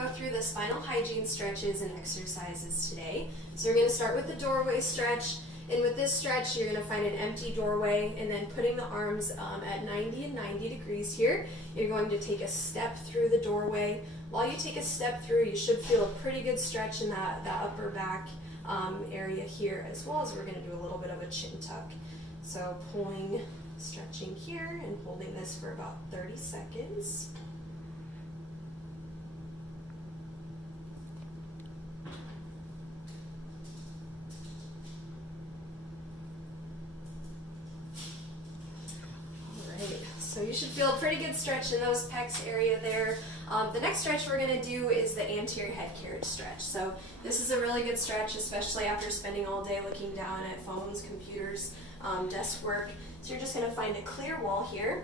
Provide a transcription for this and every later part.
go through the spinal hygiene stretches and exercises today. So you're going to start with the doorway stretch, and with this stretch you're going to find an empty doorway and then putting the arms at 90 and 90 degrees here. You're going to take a step through the doorway. While you take a step through, you should feel a pretty good stretch in that upper back area here, as well as we're going to do a little bit of a chin tuck. So pulling, stretching here and holding this for about 30 seconds. So you should feel a pretty good stretch in those pecs area there. The next stretch we're going to do is the anterior head carriage stretch. So this is a really good stretch, especially after spending all day looking down at phones, computers, desk work. So you're just going to find a clear wall here.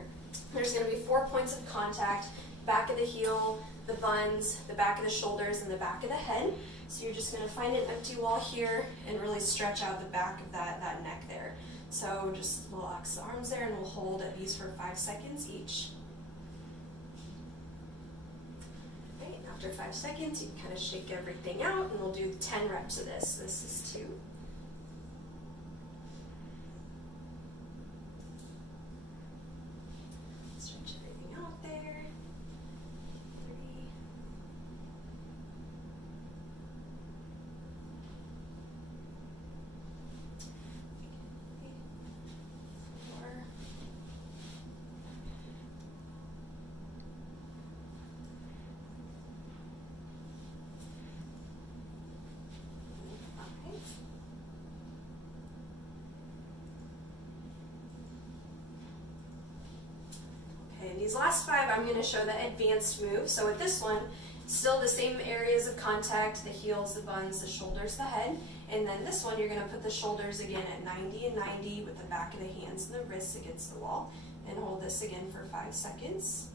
There's going to be 4 points of contact: back of the heel, the buns, the back of the shoulders, and the back of the head. So you're just going to find an empty wall here and really stretch out the back of that neck there. So just relax the arms there, and we'll hold at these for 5 seconds each. Okay, and after 5 seconds, you can kind of shake everything out, and we'll do 10 reps of this. This is 2. Stretch everything out there. 3. 4. 5. Okay, and these last 5, I'm going to show the advanced move. So with this one, still the same areas of contact: the heels, the buns, the shoulders, the head. And then this one, you're going to put the shoulders again at 90 and 90 with the back of the hands and the wrists against the wall. And hold this again for 5 seconds.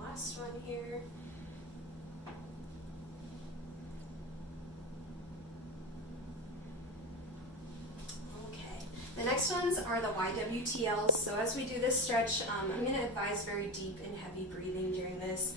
Last one here. Okay, the next ones are the YWTLs. So as we do this stretch, I'm going to advise very deep and heavy breathing during this.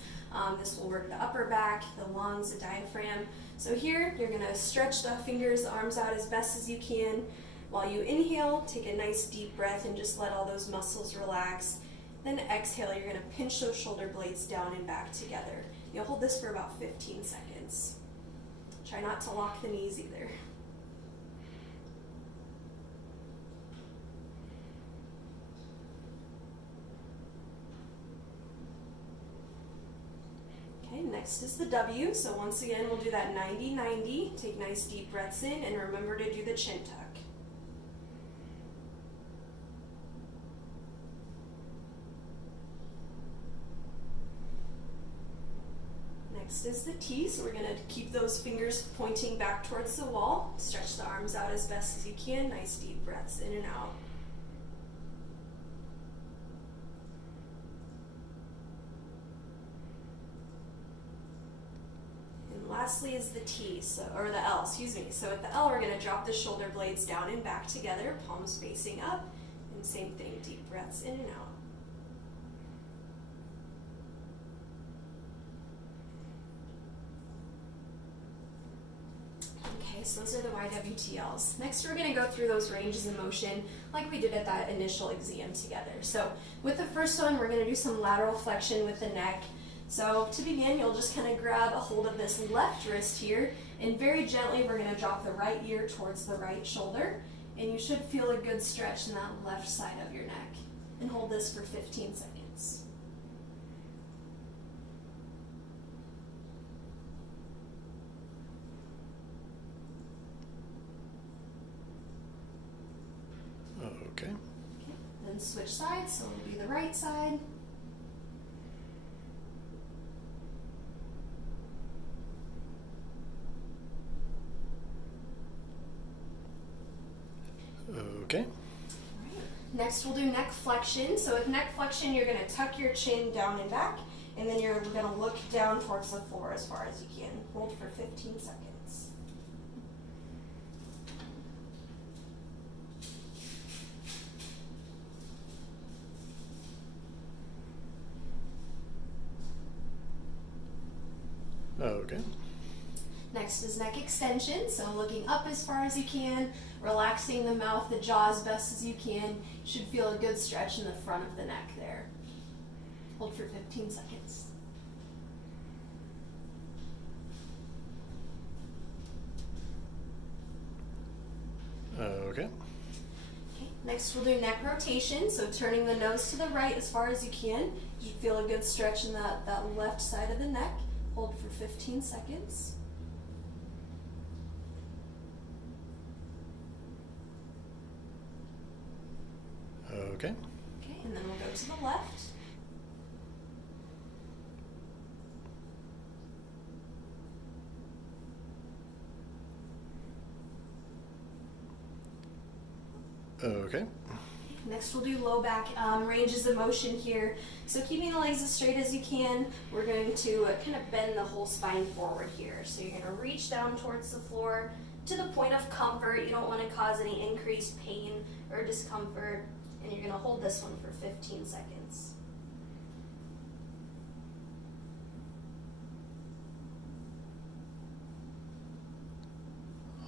This will work the upper back, the lungs, the diaphragm. So here, you're going to stretch the fingers, the arms out as best as you can. While you inhale, take a nice deep breath and just let all those muscles relax. Then exhale, you're going to pinch those shoulder blades down and back together. You'll hold this for about 15 seconds. Try not to lock the knees either. Okay, next is the W. So once again, we'll do that 90-90. Take nice deep breaths in, and remember to do the chin tuck. Next is the T, so we're going to keep those fingers pointing back towards the wall. Stretch the arms out as best as you can. Nice deep breaths in and out. And lastly is the T, or the L, excuse me. So at the L, we're going to drop the shoulder blades down and back together, palms facing up. And same thing, deep breaths in and out. So those are the YWTLs. Next, we're going to go through those ranges of motion like we did at that initial exam together. So with the first one, we're going to do some lateral flexion with the neck. So to begin, you'll just kind of grab a hold of this left wrist here, and very gently we're going to drop the right ear towards the right shoulder, and you should feel a good stretch in that left side of your neck. And hold this for 15 seconds. Okay. Then switch sides, so it'll be the right side. Okay. Next, we'll do neck flexion. So with neck flexion, you're going to tuck your chin down and back, and then you're going to look down towards the floor as far as you can. Hold for 15 seconds. Okay. Next is neck extension, so looking up as far as you can, relaxing the mouth, the jaw as best as you can. You should feel a good stretch in the front of the neck there. Hold for 15 seconds. Okay. Okay. Next we'll do neck rotation, so turning the nose to the right as far as you can. You should feel a good stretch in that left side of the neck. Hold for 15 seconds. Okay. Okay, and then we'll go to the left. Okay. Next we'll do low back ranges of motion here. So keeping the legs as straight as you can, we're going to kind of bend the whole spine forward here. So you're going to reach down towards the floor to the point of comfort. You don't want to cause any increased pain or discomfort. And you're going to hold this one for 15 seconds.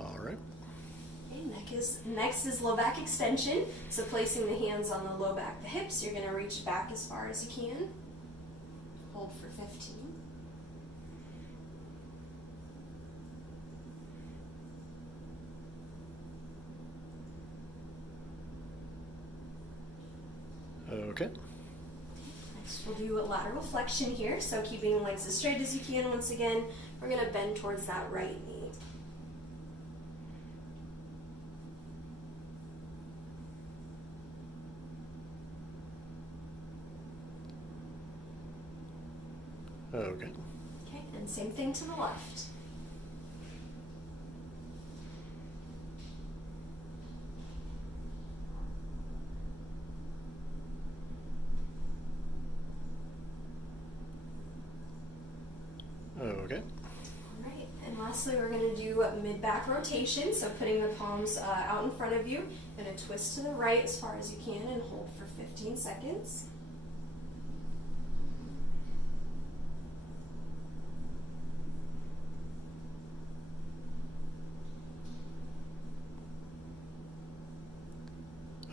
All right. Next is low back extension. So placing the hands on the low back, the hips, you're going to reach back as far as you can. Hold for 15. Okay. Next we'll do a lateral flexion here. So keeping the legs as straight as you can once again. We're going to bend towards that right knee. Okay. Okay, and same thing to the left. Okay. All right, and lastly we're going to do mid-back rotation, so putting the palms out in front of you. Going to twist to the right as far as you can and hold for 15 seconds.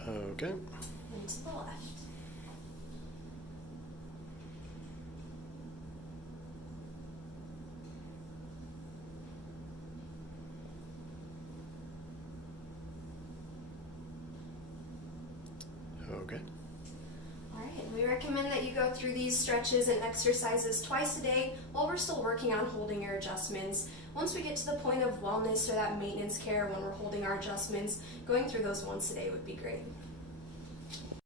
Okay. And to the left. Okay. All right, and we recommend that you go through these stretches and exercises twice a day while we're still working on holding your adjustments. Once we get to the point of wellness or that maintenance care when we're holding our adjustments, going through those once a day would be great.